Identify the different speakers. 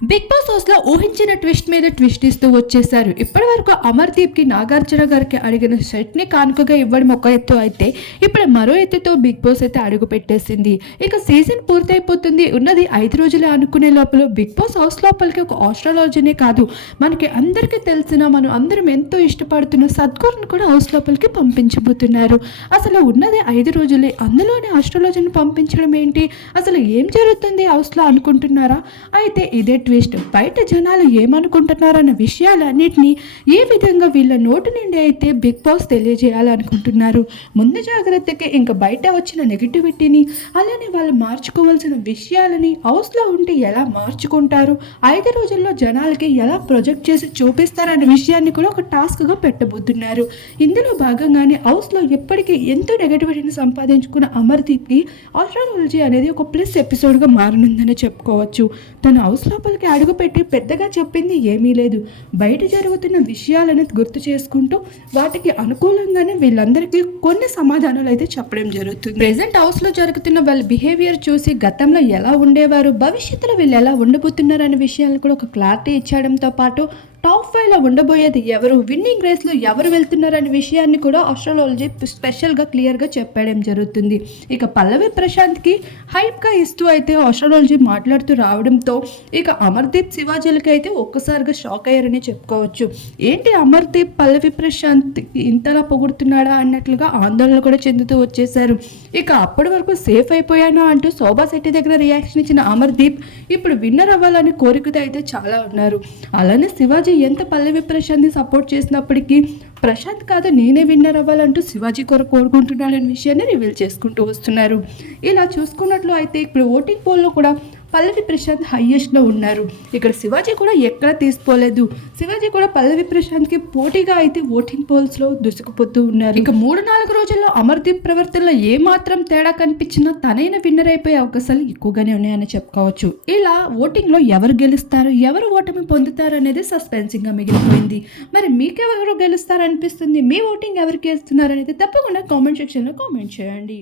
Speaker 1: Big boss హౌస్లో ఊహించిన twist మీద ట్విస్ట్ ఇస్తూ వచ్చేసారు. ఇప్పటి వరకు అమర్దీప్కి నాగార్జున గారికి అడిగిన సెట్ని కానుకగా ఇవ్వడం ఒక ఎత్తు అయితే ఇప్పుడు మరో ఎత్తుతో బిగ్ బాస్ అయితే అడుగు పెట్టేసింది. ఇక సీజన్ పూర్తయిపోతుంది. ఉన్నది ఐదు రోజులే అనుకునే లోపల బిగ్ బాస్ హౌస్ లోపలికి ఒక ఆస్ట్రాలజీనే కాదు. మనకి అందరికీ తెలిసిన మనం అందరం ఎంతో ఇష్టపడుతున్న సద్గురుని కూడా హౌస్ లోపలికి పంపించబోతున్నారు. అసలు ఉన్నది ఐదు రోజులే అందులోనే ఆస్ట్రాలజీని పంపించడం ఏంటి? అసలు ఏం జరుగుతుంది హౌస్లో అనుకుంటున్నారా? అయితే ఇదే ట్విస్ట్ బయట జనాలు ఏమనుకుంటున్నారన్న విషయాలన్నింటినీ ఏ విధంగా వీళ్ళ నోటి నుండి అయితే బిగ్ బాస్ తెలియజేయాలనుకుంటున్నారు. ముందు జాగ్రత్తకి ఇంకా బయట వచ్చిన నెగిటివిటీని అలానే వాళ్ళు మార్చుకోవాల్సిన విషయాలని హౌస్లో ఉంటే ఎలా మార్చుకుంటారు? ఐదు రోజుల్లో జనాలకి ఎలా ప్రొజెక్ట్ చేసి చూపిస్తారన్న విషయాన్ని కూడా ఒక టాస్క్గా పెట్టబోతున్నారు. ఇందులో భాగంగానే హౌస్లో ఎప్పటికీ ఎంతో నెగటివిటీని సంపాదించుకున్న అమర్దీప్కి ఆస్ట్రాలజీ అనేది ఒక ప్లస్ ఎపిసోడ్గా మారనుందని చెప్పుకోవచ్చు. తన హౌస్ లోపల లోపలికి అడుగుపెట్టి పెద్దగా చెప్పింది ఏమీ లేదు. బయట జరుగుతున్న విషయాలను గుర్తు చేసుకుంటూ వాటికి అనుకూలంగానే వీళ్ళందరికీ కొన్ని సమాధానాలు అయితే చెప్పడం జరుగుతుంది. ప్రెసెంట్ హౌస్లో జరుగుతున్న వాళ్ళ బిహేవియర్ చూసి గతంలో ఎలా ఉండేవారు భవిష్యత్తులో వీళ్ళు ఎలా ఉండబోతున్నారు అనే విషయాలను కూడా ఒక క్లారిటీ ఇచ్చడంతో పాటు టాప్ ఫైవ్లో ఉండబోయేది ఎవరు? విన్నింగ్ రేస్లో ఎవరు వెళ్తున్నారు అనే విషయాన్ని కూడా ఆస్ట్రాలజీ స్పెషల్గా క్లియర్గా చెప్పడం జరుగుతుంది. ఇక పల్లవి ప్రశాంత్కి హైప్గా ఇస్తూ అయితే ఆస్ట్రాలజీ మాట్లాడుతూ రావడంతో ఇక అమర్దీప్ శివాజీలకి అయితే ఒక్కసారిగా షాక్ అయ్యారని చెప్పుకోవచ్చు. ఏంటి అమర్దీప్ పల్లవి ప్రశాంత్ ఇంతలా పొగుడుతున్నాడా అన్నట్లుగా ఆందోళన కూడా చెందుతూ వచ్చేసారు ఇక అప్పటి వరకు సేఫ్ అయిపోయానా అంటూ శోభా శెట్టి దగ్గర రియాక్షన్ ఇచ్చిన అమర్దీప్ ఇప్పుడు విన్నర్ అవ్వాలని కోరికతో అయితే చాలా ఉన్నారు. అలానే శివాజీ ఎంత పల్లవి ప్రశాంత్ని సపోర్ట్ చేసినప్పటికీ ప్రశాంత్ కాదు నేనే విన్నర్ అవ్వాలంటూ శివాజీ కొర కోరుకుంటున్నాడనే విషయాన్ని రివీల్ చేసుకుంటూ వస్తున్నారు. ఇలా చూసుకున్నట్లు అయితే ఇప్పుడు ఓటింగ్ పోల్లో కూడా పల్లవి ప్రశాంత్ హయ్యెస్ట్లో ఉన్నారు. ఇక్కడ శివాజీ కూడా ఎక్కడ తీసుకోలేదు. శివాజీ కూడా పల్లవి ప్రశాంత్కి పోటీగా అయితే ఓటింగ్ పోల్స్లో దూసుకుపోతూ ఉన్నారు. ఇక మూడు నాలుగు రోజుల్లో అమర్దీప్ ప్రవర్తనలో ఏ మాత్రం తేడా కనిపించినా తనైన విన్నర్ అయిపోయే అవకాశాలు ఎక్కువగానే ఉన్నాయని చెప్పుకోవచ్చు. ఇలా ఓటింగ్లో ఎవరు గెలుస్తారు ఎవరు ఓటమి పొందుతారు అనేది సస్పెన్సింగ్గా మిగిలిపోయింది. మరి మీకెవరు గెలుస్తారనిపిస్తుంది? మీ ఓటింగ్ ఎవరికి వేస్తున్నారు అనేది తప్పకుండా కామెంట్ సెక్షన్లో కామెంట్ చేయండి.